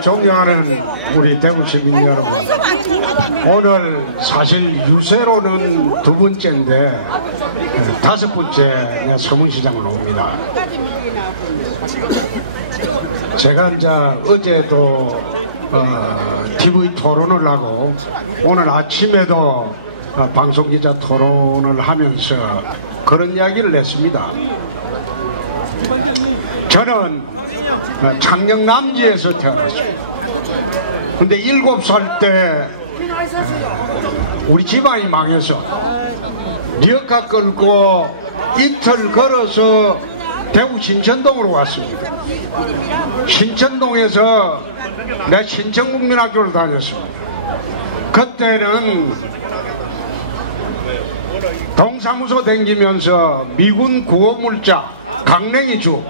존경하는 우리 대구 시민 여러분, 오늘 사실 유세로는 두 번째인데 다섯 번째 서문시장을 옵니다. 제가 이제 어제도 TV 토론을 하고 오늘 아침에도 방송기자 토론을 하면서 그런 이야기를 했습니다. 저는 창녕 남지에서 태어났습니다. 근데 7살 때 우리 집안이 망해서 리어카 끌고 이틀 걸어서 대구 신천동으로 왔습니다. 신천동에서 내 신천국민학교를 다녔습니다. 그때는 동사무소 다니면서 미군 구호물자 강냉이죽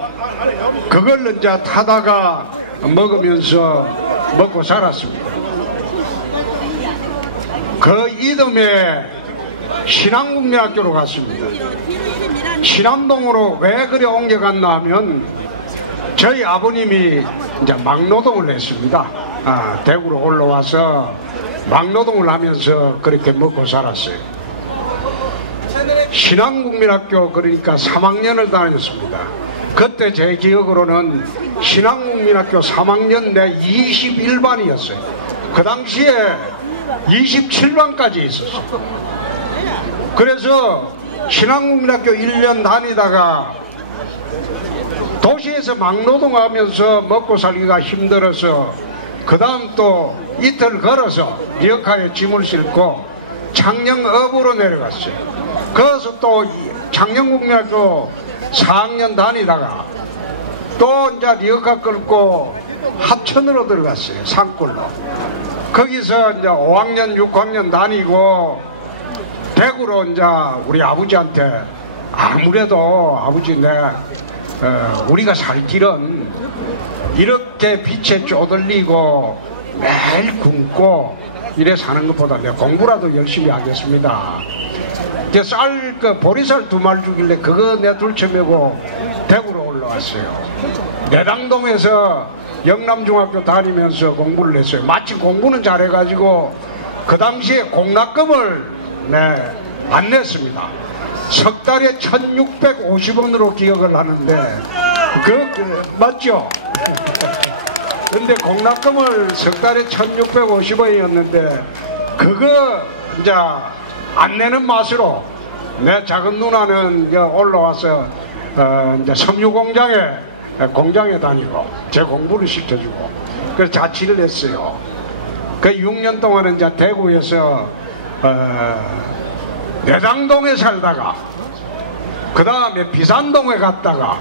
그걸 이제 타다가 먹으면서 먹고 살았습니다. 그 이듬해 신안국민학교로 갔습니다. 신안동으로 왜 그래 옮겨갔나 하면 저희 아버님이 이제 막노동을 했습니다. 대구로 올라와서 막노동을 하면서 그렇게 먹고 살았어요. 신안국민학교 그러니까 3학년을 다녔습니다. 그때 제 기억으로는 신안국민학교 3학년 내 21반이었어요. 그 당시에 27반까지 있었어요. 그래서 신안국민학교 1년 다니다가 도시에서 막노동하면서 먹고 살기가 힘들어서 그 다음 또 이틀 걸어서 리어카에 짐을 싣고 창녕읍으로 내려갔어요. 거기서 또 창녕국민학교 4학년 다니다가 또 이제 리어카 끌고 합천으로 들어갔어요. 산골로. 거기서 이제 5학년, 6학년 다니고 대구로 이제 우리 아버지한테 아무래도 아버지 우리가 살 길은 이렇게 빛에 쪼들리고 매일 굶고 이래 사는 것보다 내가 공부라도 열심히 하겠습니다. 보리쌀 2마리 주길래 그거 내가 둘째매고 대구로 올라왔어요. 내당동에서 영남중학교 다니면서 공부를 했어요. 마침 공부는 잘해가지고 그 당시에 공납금을 안 냈습니다. 석 달에 1650원으로 기억을 하는데 맞죠? 근데 공납금을 석 달에 1650원이었는데 그거 이제 안 내는 맛으로 내 작은 누나는 이제 올라와서 이제 섬유 공장에 다니고 제 공부를 시켜주고 그래서 자취를 했어요. 그 6년 동안은 이제 대구에서 내당동에 살다가 그 다음에 비산동에 갔다가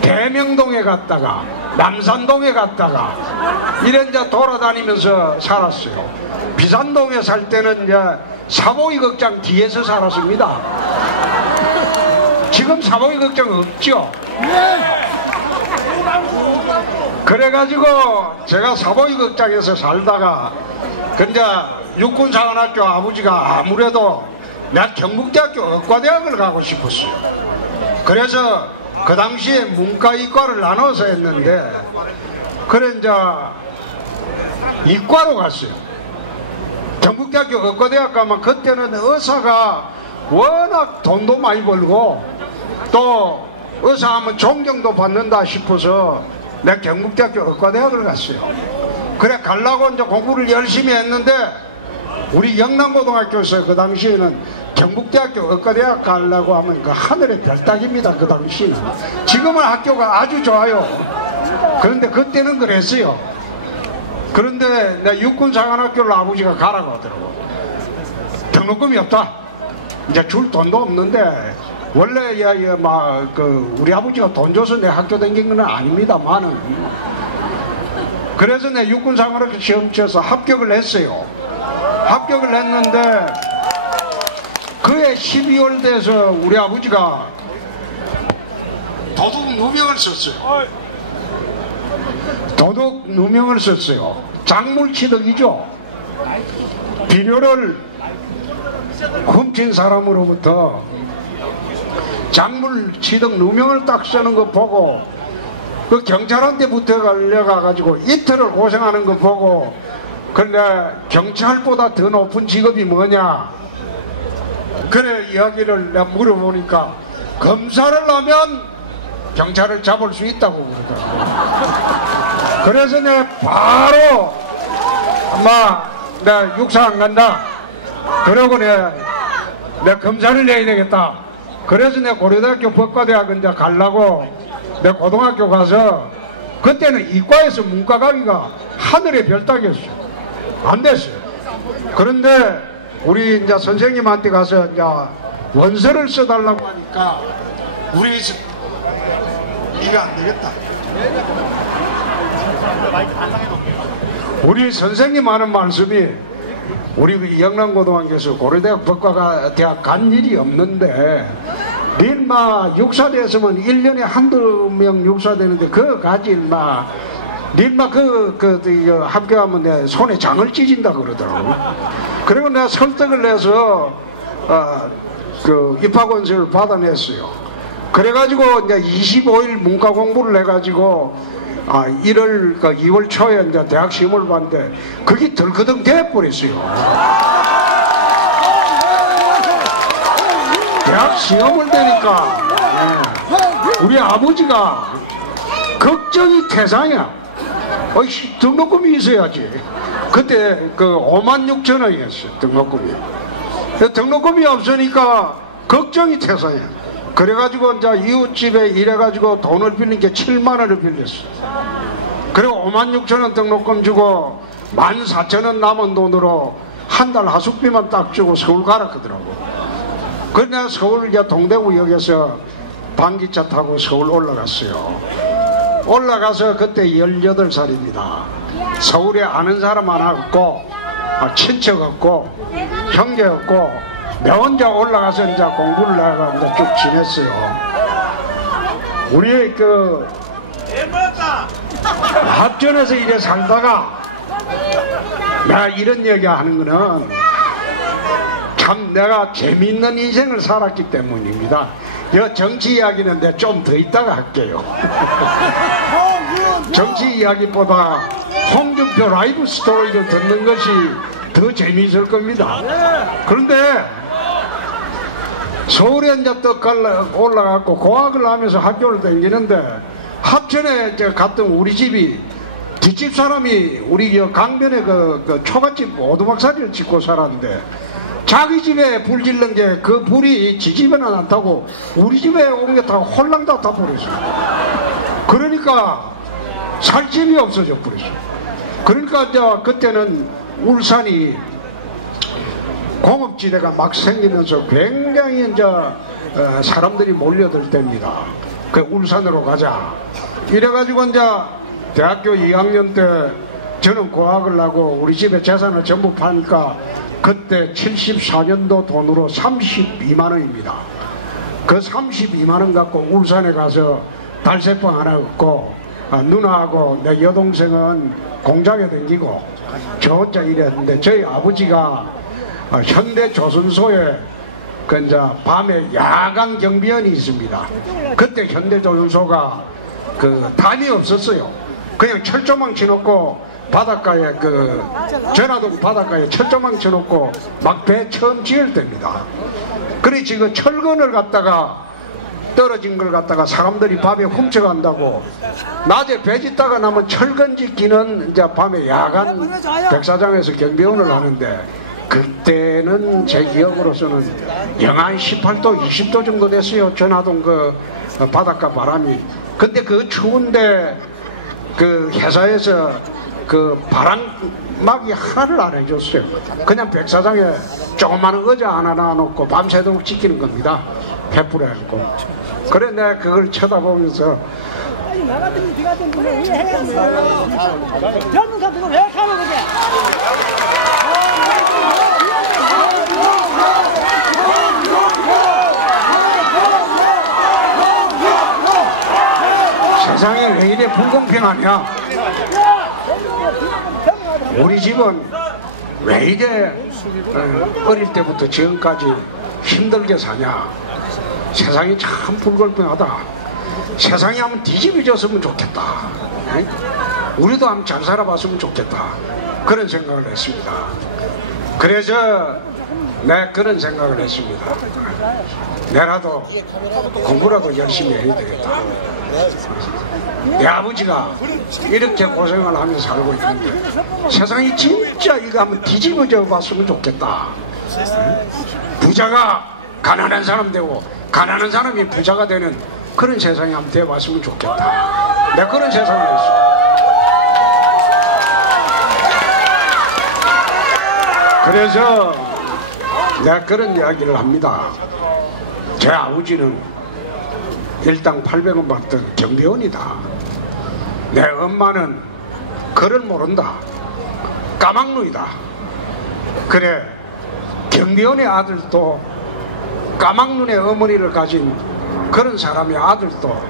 대명동에 갔다가 남산동에 갔다가 이래 이제 돌아다니면서 살았어요. 비산동에 살 때는 이제 사보이 극장 뒤에서 살았습니다. 지금 사보이 극장 없죠? 그래가지고 제가 사보이 극장에서 살다가 근데 육군사관학교 아버지가 아무래도 나 경북대학교 의과대학을 가고 싶었어요. 그래서 그 당시에 문과이과를 나눠서 했는데 그래 이제 이과로 갔어요. 경북대학교 의과대학 가면 그때는 의사가 워낙 돈도 많이 벌고 또 의사하면 존경도 받는다 싶어서 내가 경북대학교 의과대학을 갔어요. 그래 가려고 이제 공부를 열심히 했는데 우리 영남고등학교에서 그 당시에는 경북대학교 의과대학 가려고 하면 그 하늘의 별따기입니다. 그 당시에는. 지금은 학교가 아주 좋아요. 그런데 그때는 그랬어요. 그런데 내 육군사관학교를 아버지가 가라고 하더라고. 등록금이 없다. 이제 줄 돈도 없는데 원래 우리 아버지가 돈 줘서 내 학교 다닌 건 아닙니다만은 그래서 내 육군사관학교 시험 쳐서 합격을 했어요. 합격을 했는데 그해 12월 돼서 우리 아버지가 도둑 누명을 썼어요. 도둑 누명을 썼어요. 작물취득이죠. 비료를 훔친 사람으로부터 작물취득 누명을 딱 쓰는 거 보고 그 경찰한테 붙어 가가지고 이틀을 고생하는 거 보고, 근데 경찰보다 더 높은 직업이 뭐냐? 그래 이야기를 내가 물어보니까 검사를 하면 경찰을 잡을 수 있다고 그러더라고. 그래서 내가 바로 내가 육사 안 간다. 그러고 내가 검사를 내야 되겠다. 그래서 내가 고려대학교 법과대학 이제 가려고 내가 고등학교 가서, 그때는 이과에서 문과 가기가 하늘의 별 따기였어요. 안 됐어요. 그런데 우리 이제 선생님한테 가서 이제 원서를 써달라고 하니까 이거 안 되겠다. 우리 선생님 하는 말씀이, 우리 그 영남고등학교에서 고려대학 법과대학 간 일이 없는데, 닐마 육사됐으면 1년에 한두 명 육사되는데 그거 가지 일마. 닐마 합격하면 내 손에 장을 찢은다 그러더라고. 그리고 내가 설득을 해서 그 입학원서를 받아냈어요. 그래가지고 이제 25일 문과 공부를 해가지고 2월 초에 이제 대학 시험을 봤는데 그게 덜커덩 돼버렸어요. 대학 시험을 되니까 우리 아버지가 걱정이 태산이야. 등록금이 있어야지. 그때 그 56,000원이었어요 등록금이. 등록금이 없으니까 걱정이 태산이야. 그래가지고 이제 이웃집에 이래가지고 돈을 빌린 게 7만원을 빌렸어. 그리고 56,000원 등록금 주고 14,000원 남은 돈으로 한 달 하숙비만 딱 주고 서울 가라 그러더라고. 그래서 내가 서울 이제 동대구역에서 방기차 타고 서울 올라갔어요. 올라가서 그때 18살입니다. 서울에 아는 사람 하나 없고 친척 없고 형제 없고 내 혼자 올라가서 이제 공부를 해가 이제 쭉 지냈어요. 우리 그 합전에서 이래 살다가 내가 이런 얘기 하는 거는 참 내가 재미있는 인생을 살았기 때문입니다. 이 정치 이야기는 내가 좀 더 이따가 할게요. 정치 이야기보다 홍준표 라이브 스토리를 듣는 것이 더 재미있을 겁니다. 그런데 서울에 이제 또 올라갔고 고학을 하면서 학교를 다니는데 합천에 갔던 우리 집이 뒷집 사람이 우리 강변에 그 초가집 오두막살이를 짓고 살았는데 자기 집에 불 질른 게 그 불이 지 집에는 안 타고 우리 집에 온 게 다 홀랑 다 타버렸어요. 그러니까 살 집이 없어져 버렸어요. 그러니까 이제 그때는 울산이 공업지대가 막 생기면서 굉장히 이제 사람들이 몰려들 때입니다. 그 울산으로 가자. 이래가지고 이제 대학교 2학년 때 저는 고학을 하고 우리 집에 재산을 전부 파니까 그때 74년도 돈으로 32만원입니다. 그 32만원 갖고 울산에 가서 달새방 하나 얻고 누나하고 내 여동생은 공장에 다니고 저 혼자 일했는데 저희 아버지가 현대조선소에 그 이제 밤에 야간 경비원이 있습니다. 그때 현대조선소가 그 단이 없었어요. 그냥 철조망 쳐놓고 바닷가에 그 전라도 바닷가에 철조망 쳐놓고 막 배 처음 지을 때입니다. 그래 지금 철근을 갖다가 떨어진 걸 갖다가 사람들이 밤에 훔쳐간다고 낮에 배 짓다가 나면 철근 짓기는 이제 밤에 야간 백사장에서 경비원을 하는데 그때는 제 기억으로서는 영하 18도 20도 정도 됐어요. 전라도 그 바닷가 바람이. 근데 그 추운데 그 회사에서 그 바람막이 하나를 안 해줬어요. 그냥 백사장에 조그마한 의자 하나 놔놓고 밤새도록 지키는 겁니다. 횃불에 했고. 그래 내가 그걸 쳐다보면서 나 같은 니 같은 분을 왜 해야 젊은 같은 거 왜 가는 거지? 세상에 왜 이래 불공평하냐? 우리 집은 왜 이래 어릴 때부터 지금까지 힘들게 사냐? 세상이 참 불공평하다. 세상이 한번 뒤집어졌으면 좋겠다. 우리도 한번 잘 살아봤으면 좋겠다. 그런 생각을 했습니다. 그래서 내 그런 생각을 했습니다. 내라도 공부라도 열심히 해야 되겠다. 내 아버지가 이렇게 고생을 하면서 살고 있는데 세상이 진짜 이거 한번 뒤집어져 봤으면 좋겠다. 부자가 가난한 사람 되고 가난한 사람이 부자가 되는 그런 세상이 한번 되어봤으면 좋겠다. 내가 그런 세상을 했습니다. 그래서 내가 그런 이야기를 합니다. 제 아버지는 일당 800원 받던 경비원이다. 내 엄마는 글을 모른다. 까막눈이다. 그래, 경비원의 아들도 까막눈의 어머니를 가진 그런 사람의 아들도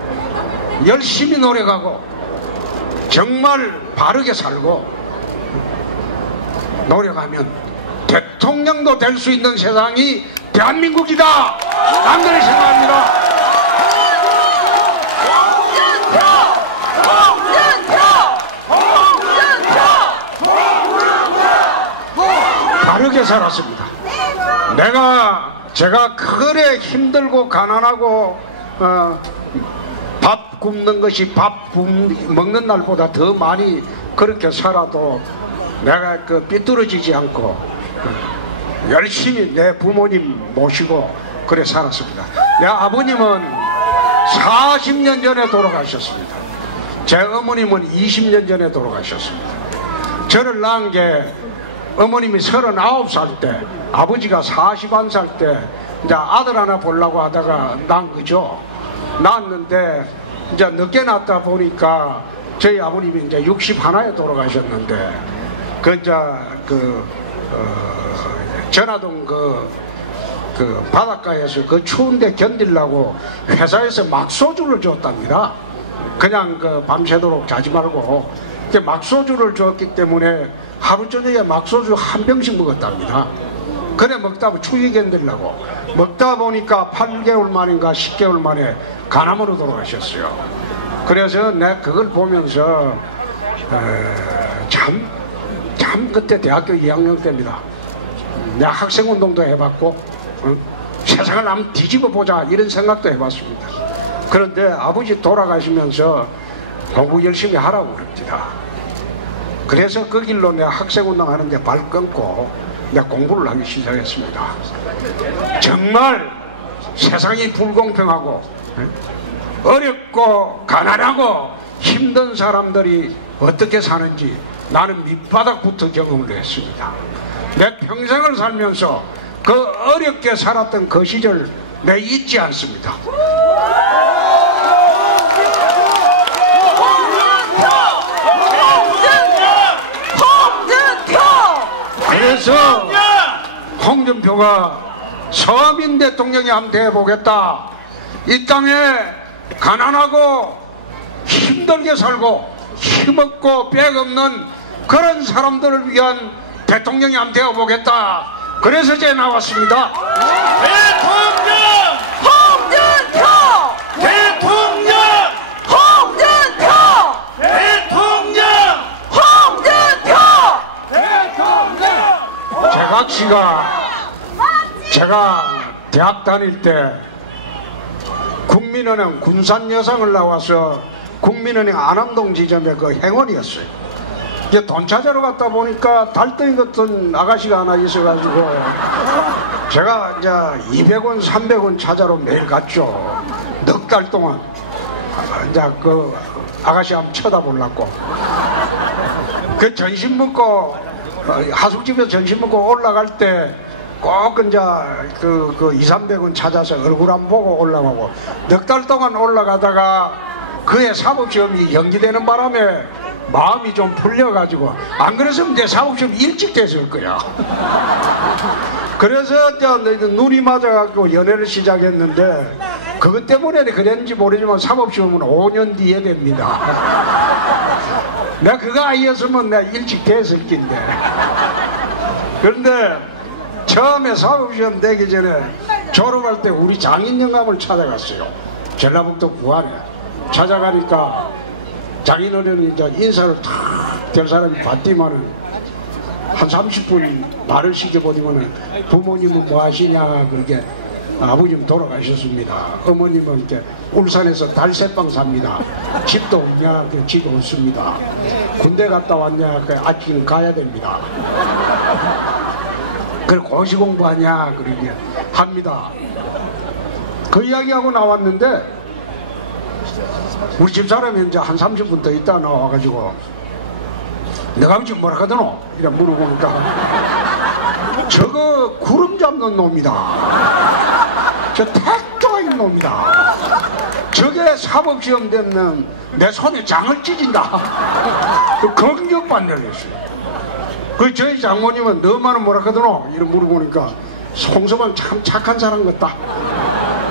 열심히 노력하고 정말 바르게 살고 노력하면 대통령도 될 수 있는 세상이 대한민국이다. 난 그렇게 생각합니다. 바르게 살았습니다. 제가 그래 힘들고 가난하고 밥 굶는 것이 밥 먹는 날보다 더 많이 그렇게 살아도 내가 삐뚤어지지 않고 열심히 내 부모님 모시고 그래 살았습니다. 내 아버님은 40년 전에 돌아가셨습니다. 제 어머님은 20년 전에 돌아가셨습니다. 저를 낳은 게 어머님이 39살 때, 아버지가 41살 때 이제 아들 하나 보려고 하다가 낳은 거죠. 낳았는데 이제 늦게 낳다 보니까 저희 아버님이 이제 61에 돌아가셨는데 전화동 바닷가에서 그 추운데 견디려고 회사에서 막소주를 줬답니다. 그냥 밤새도록 자지 말고 막소주를 줬기 때문에 하루 저녁에 막소주 한 병씩 먹었답니다. 그래 먹다 보면 추위 견디려고 먹다 보니까 8개월 만인가 10개월 만에 간암으로 돌아가셨어요. 그래서 내가 그걸 보면서 참 그때 대학교 2학년 때입니다. 내가 학생운동도 해봤고 세상을 한번 뒤집어 보자 이런 생각도 해봤습니다. 그런데 아버지 돌아가시면서 공부 열심히 하라고 그럽니다. 그래서 그 길로 내가 학생운동 하는데 발 끊고 내가 공부를 하기 시작했습니다. 정말 세상이 불공평하고 어렵고 가난하고 힘든 사람들이 어떻게 사는지 나는 밑바닥부터 경험을 했습니다. 내 평생을 살면서 그 어렵게 살았던 그 시절 내가 잊지 않습니다. 그래서 홍준표가 서민 대통령이 한번 돼보겠다. 이 땅에 가난하고 힘들게 살고 힘없고 빽없는 그런 사람들을 위한 대통령이 한번 되어보겠다. 그래서 제가 나왔습니다. 대통령! 홍준표! 대통령! 홍준표! 대통령! 홍준표! 제가 대학 다닐 때 국민은행 군산여상을 나와서 국민은행 안암동 지점의 그 행원이었어요. 이제 돈 찾으러 갔다 보니까 달덩이 같은 아가씨가 하나 있어가지고 제가 이제 200원, 300원 찾아러 매일 갔죠. 넉 달 동안. 이제 그 아가씨 한번 쳐다보려고. 그 점심 먹고 하숙집에서 점심 먹고 올라갈 때 꼭 이제 그 2, 300원 찾아서 얼굴 안 보고 올라가고 넉 달 동안 올라가다가 그의 사법시험이 연기되는 바람에 마음이 좀 풀려가지고 안 그랬으면 내 사법시험 일찍 됐을 거야. 그래서 눈이 맞아갖고 연애를 시작했는데 그것 때문에 그랬는지 모르지만 사법시험은 5년 뒤에 됩니다. 내가 그거 아니었으면 내가 일찍 됐을 낀데. 그런데 처음에 사법시험 되기 전에 졸업할 때 우리 장인 영감을 찾아갔어요. 전라북도 부안에. 찾아가니까 장인어른이 이제 인사를 탁 될 사람이 봤더니만은 한 30분 말을 시켜보니만은 부모님은 뭐 하시냐 그렇게 아버님 돌아가셨습니다. 어머님은 이렇게 울산에서 달새빵 삽니다. 집도 없냐? 그 집도 없습니다. 군대 갔다 왔냐? 그 아직은 가야 됩니다. 그래 고시 공부하냐? 그러게 합니다. 그 이야기하고 나왔는데 우리 집사람이 이제 한 30분 더 있다 나와가지고 내가 아버지 뭐라 하더노? 이래 물어보니까 저거 구름 잡는 놈이다. 저 택조인 놈이다. 저게 사법시험 되면 내 손에 장을 찢은다. 그 공격반대를 했어요. 그 저희 장모님은 너만은 뭐라 하더노? 이래 물어보니까 송서방 참 착한 사람 같다.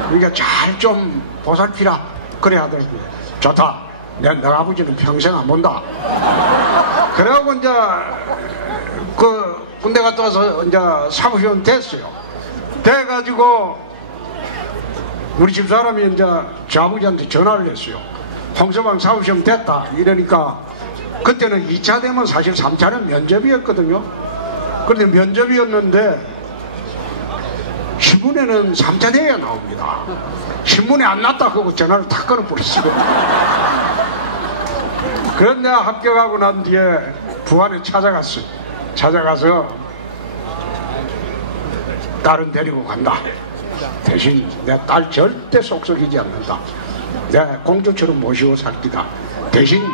그러니까 잘 좀 보살피라. 그래 하더라고요. 좋다. 내 아버지는 평생 안 본다. 그래갖고 이제 그 군대 갔다 와서 이제 사무시험 됐어요. 돼가지고 우리 집사람이 이제 저 아버지한테 전화를 했어요. 홍서방 사무시험 됐다. 이러니까 그때는 2차 되면 사실 3차는 면접이었거든요. 그런데 면접이었는데 신문에는 3차 돼야 나옵니다. 신문에 안 났다 그러고 전화를 탁 끊어버렸어요. 그런데 합격하고 난 뒤에 부안에 찾아갔어요. 찾아가서 딸은 데리고 간다. 대신 내 딸 절대 속썩이지 않는다. 내 공주처럼 모시고 살 기다. 대신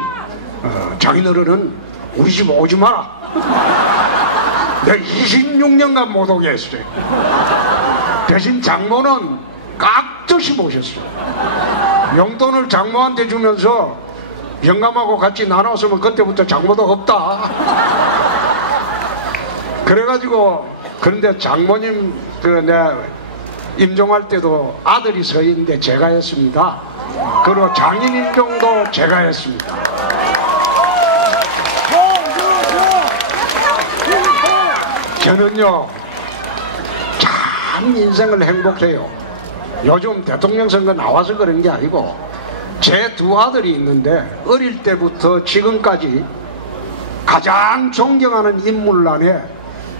장인어른은 우리 집 오지 마라. 내가 26년간 못 오게 했어요. 대신 장모는 깍듯이 모셨어요. 용돈을 장모한테 주면서 영감하고 같이 나눴으면 그때부터 장모도 없다. 그래가지고 그런데 장모님 내가 임종할 때도 아들이 서인데 제가 했습니다. 그리고 장인 임종도 제가 했습니다. 저는요 참 인생을 행복해요. 요즘 대통령 선거 나와서 그런 게 아니고 제 두 아들이 있는데 어릴 때부터 지금까지 가장 존경하는 인물 안에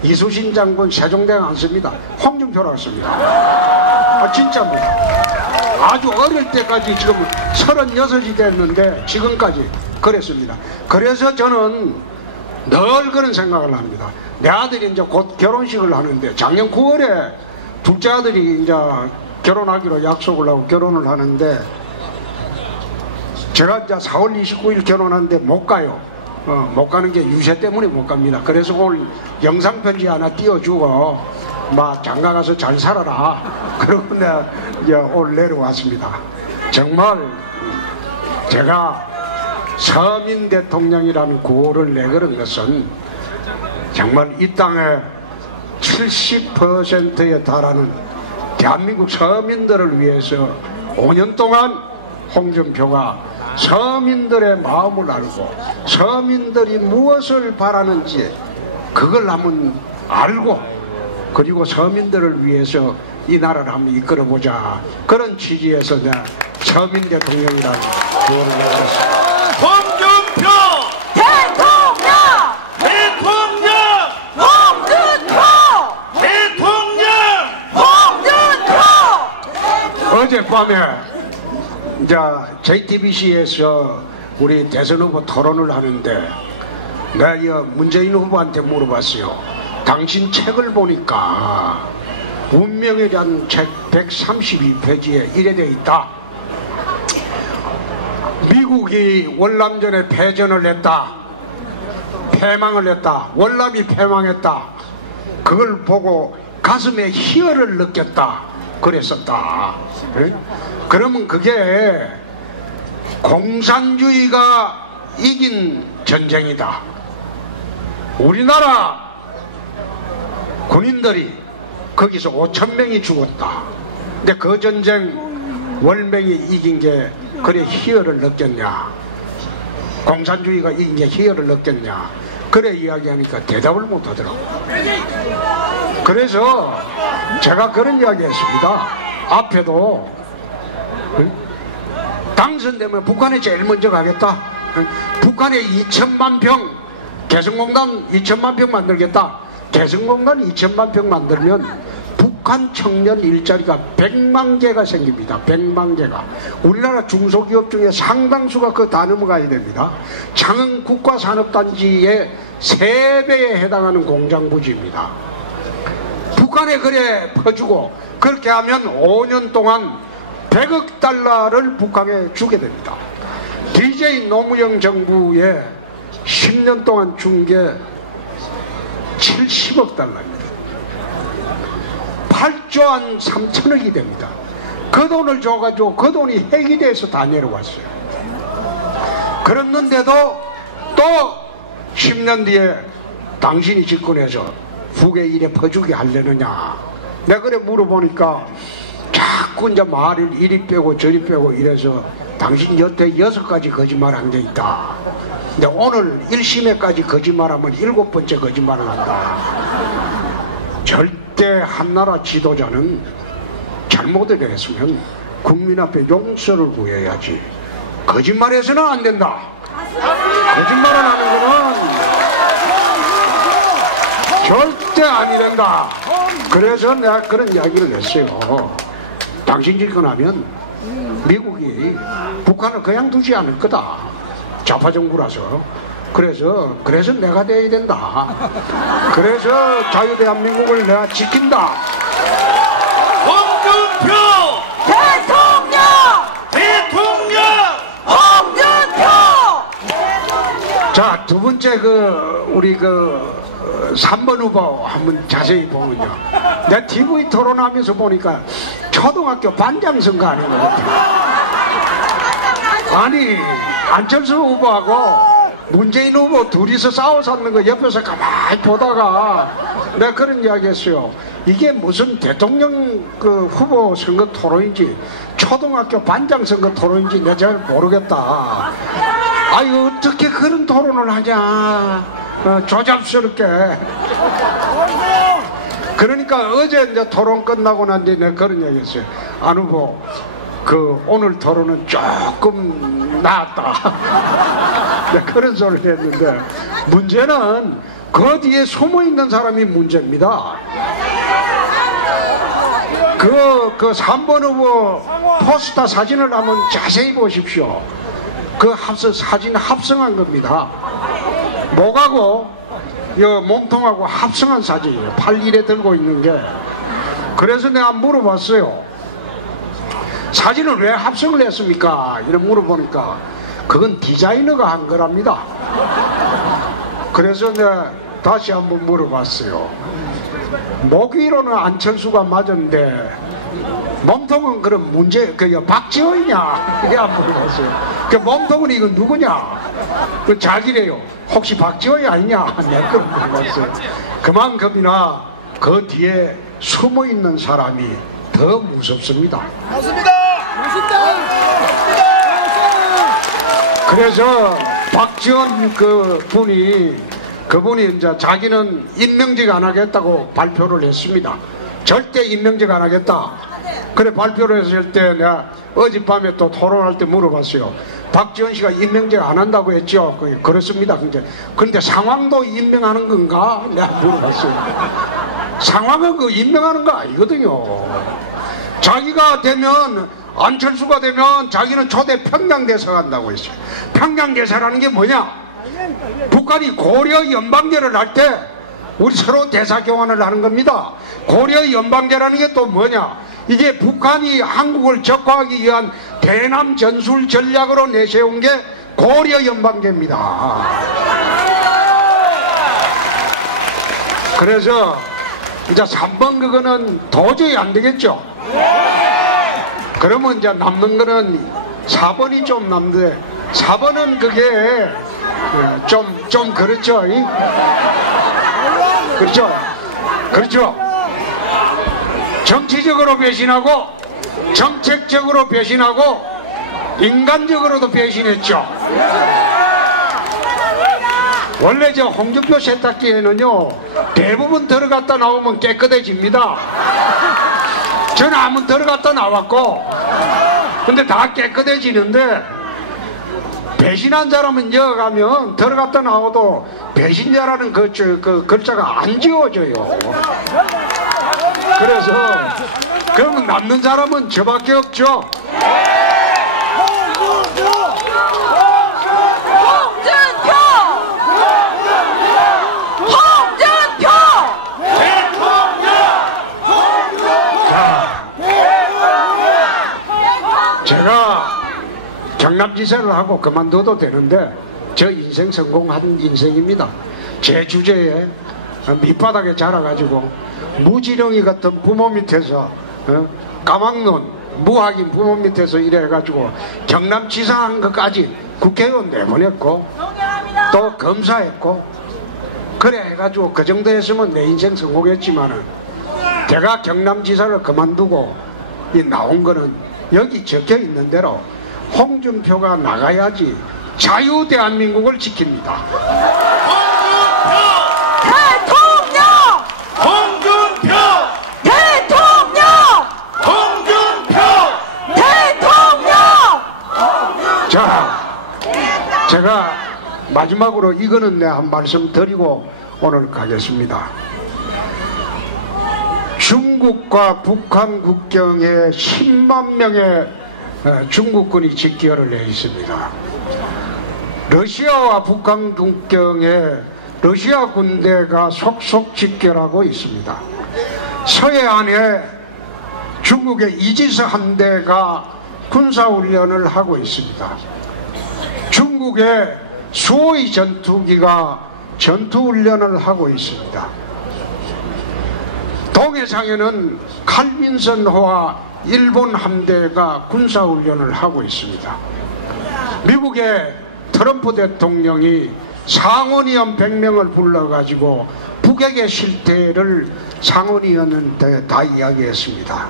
이수신 장군 세종대왕 안 씁니다. 홍준표라고 씁니다. 진짜입니다. 아주 어릴 때까지 지금 36이 됐는데 지금까지 그랬습니다. 그래서 저는 늘 그런 생각을 합니다. 내 아들이 이제 곧 결혼식을 하는데 작년 9월에 둘째 아들이 이제 결혼하기로 약속을 하고 결혼을 하는데 제가 이제 4월 29일 결혼하는데 못 가요. 못 가는 게 유세 때문에 못 갑니다. 그래서 오늘 영상편지 하나 띄워주고 막 장가 가서 잘 살아라. 그러고 내가 이제 오늘 내려왔습니다. 정말 제가 서민 대통령이라는 구호를 내걸은 것은 정말 이 땅에 70%에 달하는 대한민국 서민들을 위해서 5년 동안 홍준표가 서민들의 마음을 알고 서민들이 무엇을 바라는지 그걸 한번 알고 그리고 서민들을 위해서 이 나라를 한번 이끌어보자 그런 취지에서 내가 서민 대통령이라는 구호를 내었습니다. 홍준표 대통령! 대통령 홍준표! 대통령 홍준표! 어젯밤에 이제 JTBC에서 우리 대선 후보 토론을 하는데 내가 문재인 후보한테 물어봤어요. 당신 책을 보니까 운명이라는 책 132페이지에 이래 돼 있다. 미국이 월남전에 패전을 했다. 패망을 했다. 월남이 패망했다. 그걸 보고 가슴에 희열을 느꼈다. 그랬었다. 네? 그러면 그게 공산주의가 이긴 전쟁이다. 우리나라 군인들이 거기서 5,000명이 죽었다. 근데 그 전쟁 월맹이 이긴 게 그래 희열을 느꼈냐? 공산주의가 이긴 게 희열을 느꼈냐? 그래 이야기하니까 대답을 못 하더라고. 그래서 제가 그런 이야기 했습니다. 앞에도 당선되면 북한에 제일 먼저 가겠다. 북한에 2천만 평, 개성공단 2천만 평 만들겠다. 개성공단 2천만 평 만들면 북한 청년 일자리가 100만 개가 생깁니다. 100만 개가. 우리나라 중소기업 중에 상당수가 그 다 넘어가야 됩니다. 창원 국가산업단지의 3배에 해당하는 공장 부지입니다. 북한에 그래 퍼주고 그렇게 하면 5년 동안 100억 달러를 북한에 주게 됩니다. DJ 노무현 정부에 10년 동안 준 게 70억 달러입니다. 8조 한 3천억이 됩니다. 그 돈을 줘가지고 그 돈이 핵이 돼서 다 내려왔어요. 그랬는데도 또 10년 뒤에 당신이 집권해서 북에 이래 퍼주게 하려느냐. 내가 그래 물어보니까 자꾸 이제 말을 이리 빼고 저리 빼고 이래서 당신 여태 6가지 거짓말 한 게 있다. 근데 오늘 1심에까지 거짓말하면 7번째 거짓말을 한다. 절대 한나라 지도자는 잘못을 했으면 국민 앞에 용서를 구해야지. 거짓말해서는 안 된다. 거짓말을 하는 거는 절대 아니 된다. 그래서 내가 그런 이야기를 했어요. 당신 집권하면 미국이 북한을 그냥 두지 않을 거다. 좌파 정부라서. 그래서 내가 돼야 된다. 그래서 자유대한민국을 내가 지킨다. 홍준표 대통령 홍준표. 자, 두 번째 우리 3번 후보 한번 자세히 보면요. 내가 TV 토론하면서 보니까 초등학교 반장 선거 아닌 것 같아요. 아니, 안철수 후보하고 문재인 후보 둘이서 싸워서 거 옆에서 가만히 보다가 내가 그런 이야기 했어요. 이게 무슨 대통령 후보 선거 토론인지 초등학교 반장 선거 토론인지 내가 잘 모르겠다. 아유, 어떻게 그런 토론을 하냐. 조잡스럽게. 그러니까 어제 이제 토론 끝나고 난 뒤에 내가 그런 이야기 했어요. 안 후보, 오늘 토론은 조금 나았다. 내가 그런 소리를 했는데, 문제는 그 뒤에 숨어 있는 사람이 문제입니다. 그 3번 후보 포스터 사진을 한번 자세히 보십시오. 그 사진 합성한 겁니다. 목하고 몸통하고 합성한 사진이에요. 팔 이래 들고 있는 게. 그래서 내가 물어봤어요. 사진을 왜 합성을 했습니까? 이런 물어보니까 그건 디자이너가 한 거랍니다. 그래서 내가 다시 한번 물어봤어요. 목 위로는 안철수가 맞았는데 몸통은 그럼 박지원이냐? 이래 안 물어봤어요. 그 몸통은 이거 누구냐? 그 자기래요. 혹시 박지원이 아니냐? 내가 그런 물어봤어요. 그만큼이나 그 뒤에 숨어 있는 사람이 더 무섭습니다. 맞습니다. 그래서 박지원 그분이 이제 자기는 임명직 안 하겠다고 발표를 했습니다. 절대 임명직 안 하겠다. 그래 발표를 했을 때 내가 어젯밤에 또 토론할 때 물어봤어요. 박지원 씨가 임명직 안 한다고 했죠? 그렇습니다. 근데 상황도 임명하는 건가? 내가 물어봤어요. 상황은 임명하는 거 아니거든요. 자기가 되면, 안철수가 되면 자기는 초대 평양대사 간다고 했어요. 평양대사라는 게 뭐냐? 북한이 고려 연방제를 할 때 우리 서로 대사 교환을 하는 겁니다. 고려 연방제라는 게 또 뭐냐? 이게 북한이 한국을 적화하기 위한 대남 전술 전략으로 내세운 게 고려 연방제입니다. 그래서 이제 3번 그거는 도저히 안 되겠죠. 그러면 이제 남는 거는 4번이 좀 남는데, 4번은 그게 좀 그렇죠. 그렇죠. 정치적으로 배신하고 정책적으로 배신하고 인간적으로도 배신했죠. 원래 저 홍준표 세탁기에는요 대부분 들어갔다 나오면 깨끗해집니다. 저는 한번 들어갔다 나왔고 근데 다 깨끗해지는데 배신한 사람은 이어가면 들어갔다 나와도 배신자라는 그 글자가 안 지워져요. 그래서 그러면 남는 사람은 저밖에 없죠. 제가 경남지사를 하고 그만둬도 되는데 저 인생 성공한 인생입니다. 제 주제에 밑바닥에 자라가지고 무지렁이 같은 부모 밑에서 까막눈 무학인 부모 밑에서 일해가지고 경남지사 한 것까지 국회의원 내보냈고 또 검사했고 그래 해가지고 그 정도 했으면 내 인생 성공했지만은 제가 경남지사를 그만두고 나온 거는 여기 적혀 있는 대로 홍준표가 나가야지 자유 대한민국을 지킵니다. 홍준표! 대통령! 홍준표! 대통령! 자, 제가 마지막으로 이거는 내가 한 말씀 드리고 오늘 가겠습니다. 중국과 북한 국경에 10만 명의 중국군이 집결을 해 있습니다. 러시아와 북한 국경에 러시아 군대가 속속 집결하고 있습니다. 서해안에 중국의 이지스 함대가 군사훈련을 하고 있습니다. 중국의 수호의 전투기가 전투훈련을 하고 있습니다. 동해상에는 칼빈선호와 일본 함대가 군사훈련을 하고 있습니다. 미국의 트럼프 대통령이 상원의원 100명을 불러가지고 북핵의 실태를 상원의원한테 다 이야기했습니다.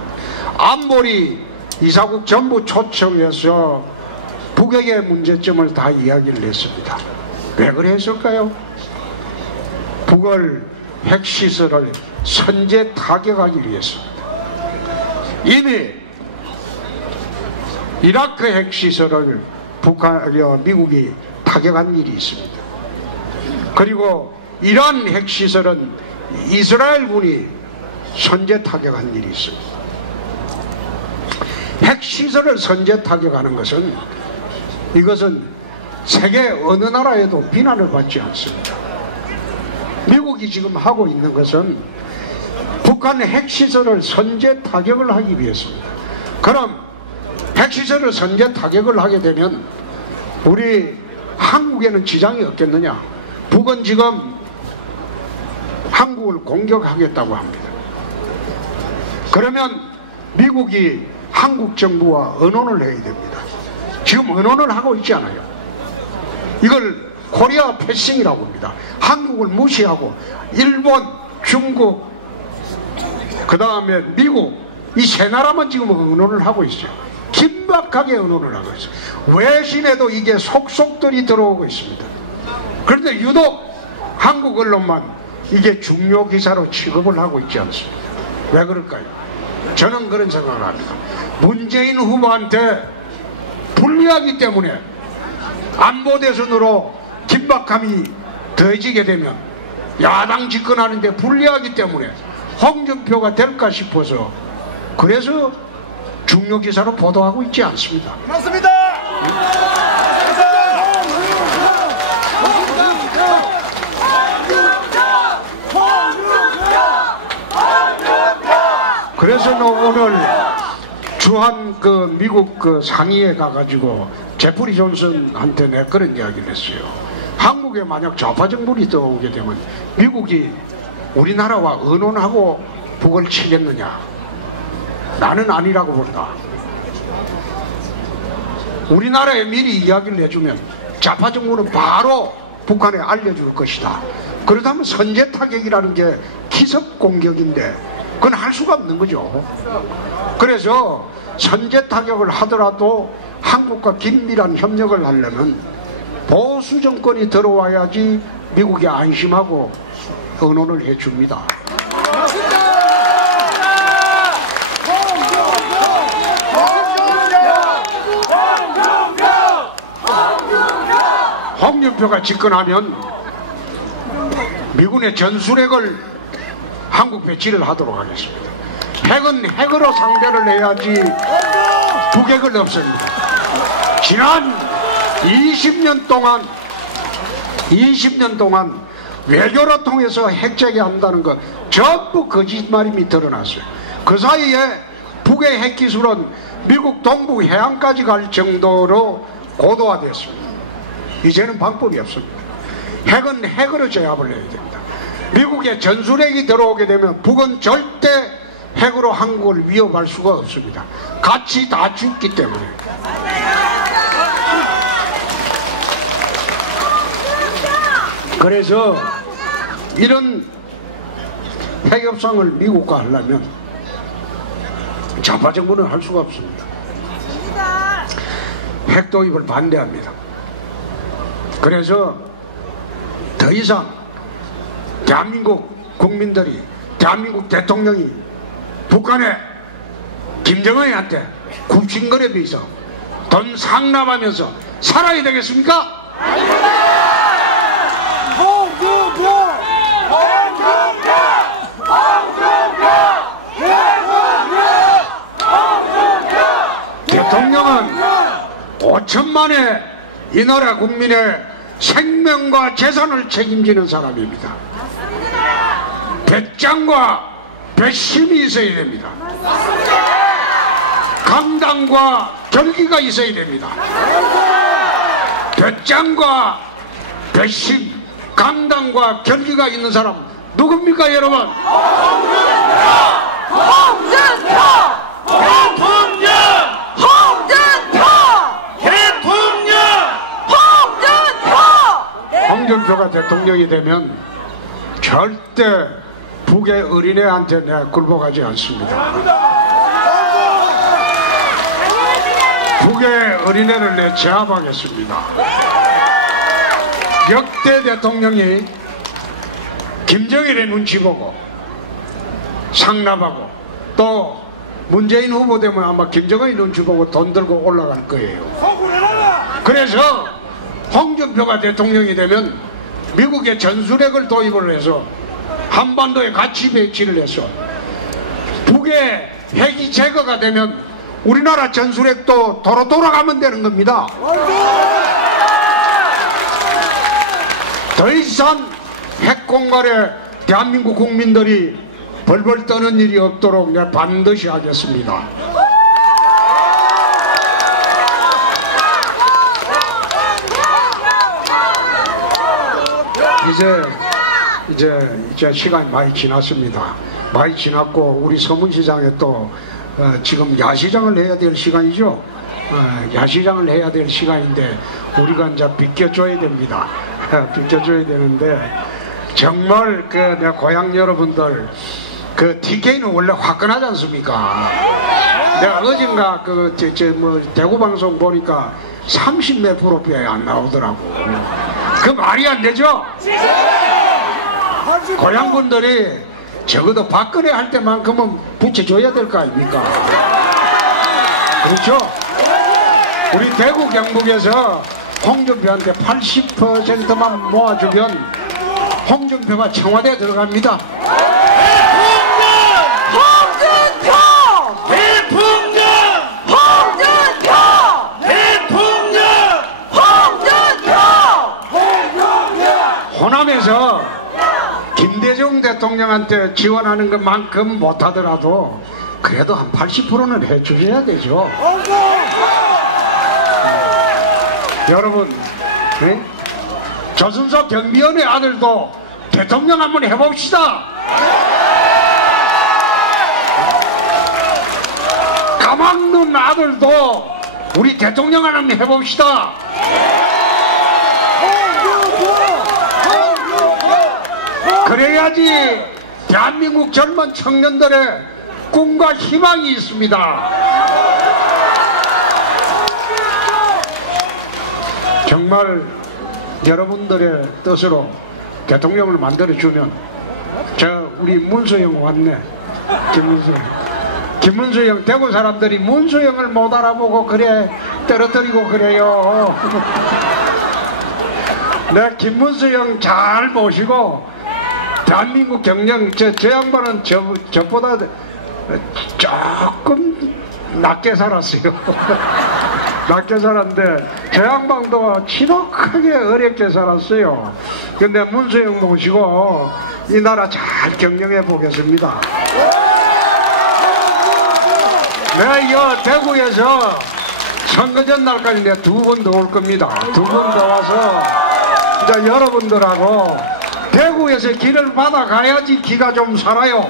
안보리 이사국 전부 초청해서 북핵의 문제점을 다 이야기를 했습니다. 왜 그랬을까요? 북을 핵시설을 선제 타격하기 위해서입니다. 이미 이라크 핵시설을 미국이 타격한 일이 있습니다. 그리고 이란 핵시설은 이스라엘군이 선제 타격한 일이 있습니다. 핵시설을 선제 타격하는 것은 이것은 세계 어느 나라에도 비난을 받지 않습니다. 미국이 지금 하고 있는 것은 북한 핵시설을 선제 타격을 하기 위해서입니다. 그럼 핵시설을 선제 타격을 하게 되면 우리 한국에는 지장이 없겠느냐? 북은 지금 한국을 공격하겠다고 합니다. 그러면 미국이 한국 정부와 의논을 해야 됩니다. 지금 의논을 하고 있지 않아요. 이걸 코리아 패싱이라고 합니다. 한국을 무시하고 일본, 중국, 그 다음에 미국 이 세 나라만 지금 의논을 하고 있어요. 긴박하게 의논을 하고 있어요. 외신에도 이게 속속들이 들어오고 있습니다. 그런데 유독 한국 언론만 이게 중요 기사로 취급을 하고 있지 않습니다. 왜 그럴까요? 저는 그런 생각을 합니다. 문재인 후보한테 불리하기 때문에 안보 대선으로 긴박함이 더해지게 되면 야당 집권하는데 불리하기 때문에 홍준표가 될까 싶어서 그래서 중요 기사로 보도하고 있지 않습니다. 맞습니다. 그래서 오늘 주한 그 미국 그 상의에 가가지고 제프리 존슨한테 내 그런 이야기를 했어요. 한국에 만약 좌파 정부이 들어오게 되면 미국이 우리나라와 의논하고 북을 치겠느냐? 나는 아니라고 본다. 우리나라에 미리 이야기를 해주면 좌파 정부는 바로 북한에 알려줄 것이다. 그렇다면 선제 타격이라는 게 기습 공격인데 그건 할 수가 없는 거죠. 그래서 선제 타격을 하더라도 한국과 긴밀한 협력을 하려면 보수 정권이 들어와야지 미국이 안심하고 의논을 해줍니다. 홍준표가 집권하면 미군의 전술핵을 한국 배치를 하도록 하겠습니다. 핵은 핵으로 상대를 해야지 북핵을 없습니다. 지난 20년 동안 외교를 통해서 핵 제기한다는 거 전부 거짓말임이 드러났어요. 그 사이에 북의 핵 기술은 미국 동부 해안까지 갈 정도로 고도화됐습니다. 이제는 방법이 없습니다. 핵은 핵으로 제압을 해야 됩니다. 미국의 전술핵이 들어오게 되면 북은 절대 핵으로 한국을 위협할 수가 없습니다. 같이 다 죽기 때문에. 그래서 이런 핵 협상을 미국과 하려면 좌파 정부는 할 수가 없습니다. 핵 도입을 반대합니다. 그래서 더 이상 대한민국 국민들이, 대한민국 대통령이 북한의 김정은한테 굽신거려 비해서 돈 상납하면서 살아야 되겠습니까? 대통령은 5천만의 이 나라 국민의 생명과 재산을 책임지는 사람입니다. 배짱과 배심이 있어야 됩니다. 강단과 결기가 있어야 됩니다. 배짱과 배심, 강단과 결기가 있는 사람 누굽니까, 여러분? 홍준표! 대통령! 홍준표! 대통령! 홍준표! 홍준표가 대통령이 되면 절대 북의 어린애한테 내가 굴복하지 않습니다. 북의 어린애를 내 제압하겠습니다. 역대 대통령이 김정일의 눈치 보고 상납하고 또 문재인 후보 되면 아마 김정은의 눈치 보고 돈 들고 올라갈 거예요. 그래서 홍준표가 대통령이 되면 미국의 전술핵을 도입을 해서 한반도에 같이 배치를 해서 북의 핵이 제거가 되면 우리나라 전술핵도 도로 돌아가면 되는 겁니다. 더 이상 핵 공갈에 대한민국 국민들이 벌벌 떠는 일이 없도록 내가 반드시 하겠습니다. 이제 시간이 많이 지났습니다. 많이 지났고 우리 서문시장에 또 지금 야시장을 해야 될 시간이죠. 야시장을 해야 될 시간인데 우리가 이제 비껴줘야 됩니다. 비껴줘야 되는데 정말 내 고향 여러분들 TK는 원래 화끈하지 않습니까? 내가 어젠가 대구 방송 보니까 30몇 프로밖에 안 나오더라고. 그 말이 안 되죠? 고향 분들이 적어도 박근혜 할 때만큼은 붙여줘야 될 거 아닙니까? 그렇죠? 우리 대구 경북에서 홍준표한테 80%만 모아주면 홍준표가 청와대에 들어갑니다. 홍준표! 대통령! 홍준표! 대통령! 홍준표! 호남에서 김대중 대통령한테 지원하는 것만큼 못하더라도 그래도 한 80%는 해주셔야 되죠. 여러분, 네? 조순석 경비원의 아들도 대통령 한번 해봅시다. 까막눈 아들도 우리 대통령 한번 해봅시다. 그래야지 대한민국 젊은 청년들의 꿈과 희망이 있습니다. 정말 여러분들의 뜻으로 대통령을 만들어주면 우리 문수영 왔네. 김문수영 대구 사람들이 문수영을 못 알아보고 그래 떨어뜨리고 그래요. 내 김문수 형 잘 모시고 대한민국 경영 저 양반은 저보다 조금 낮게 살았어요. 낮게 살았는데 저 양반도 지독하게 어렵게 살았어요. 근데 문수 형 모시고 이 나라 잘 경영해 보겠습니다. 내가 이 대구에서 선거 전날까지 내가 2번 더 올 겁니다. 2번 더 와서 이제 여러분들하고 대구에서 길을 받아가야지 기가 좀 살아요.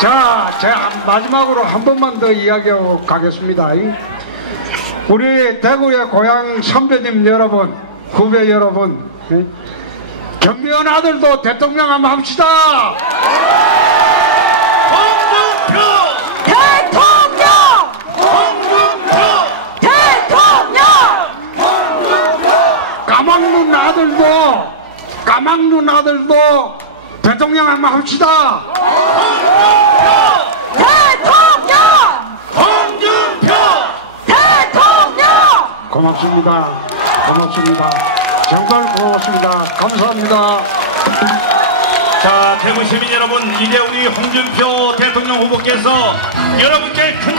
자, 제가 마지막으로 한 번만 더 이야기하고 가겠습니다. 우리 대구의 고향 선배님 여러분, 후배 여러분, 경비원 아들도 대통령 한번 합시다. 홍준표 대통령! 홍준표 대통령! 까막눈 아들도 대통령 한번 합시다. 대통령! 홍준표 대통령! 고맙습니다. 정말 고맙습니다. 감사합니다. 자, 대구 시민 여러분, 이제 우리 홍준표 대통령 후보께서 여러분께 큰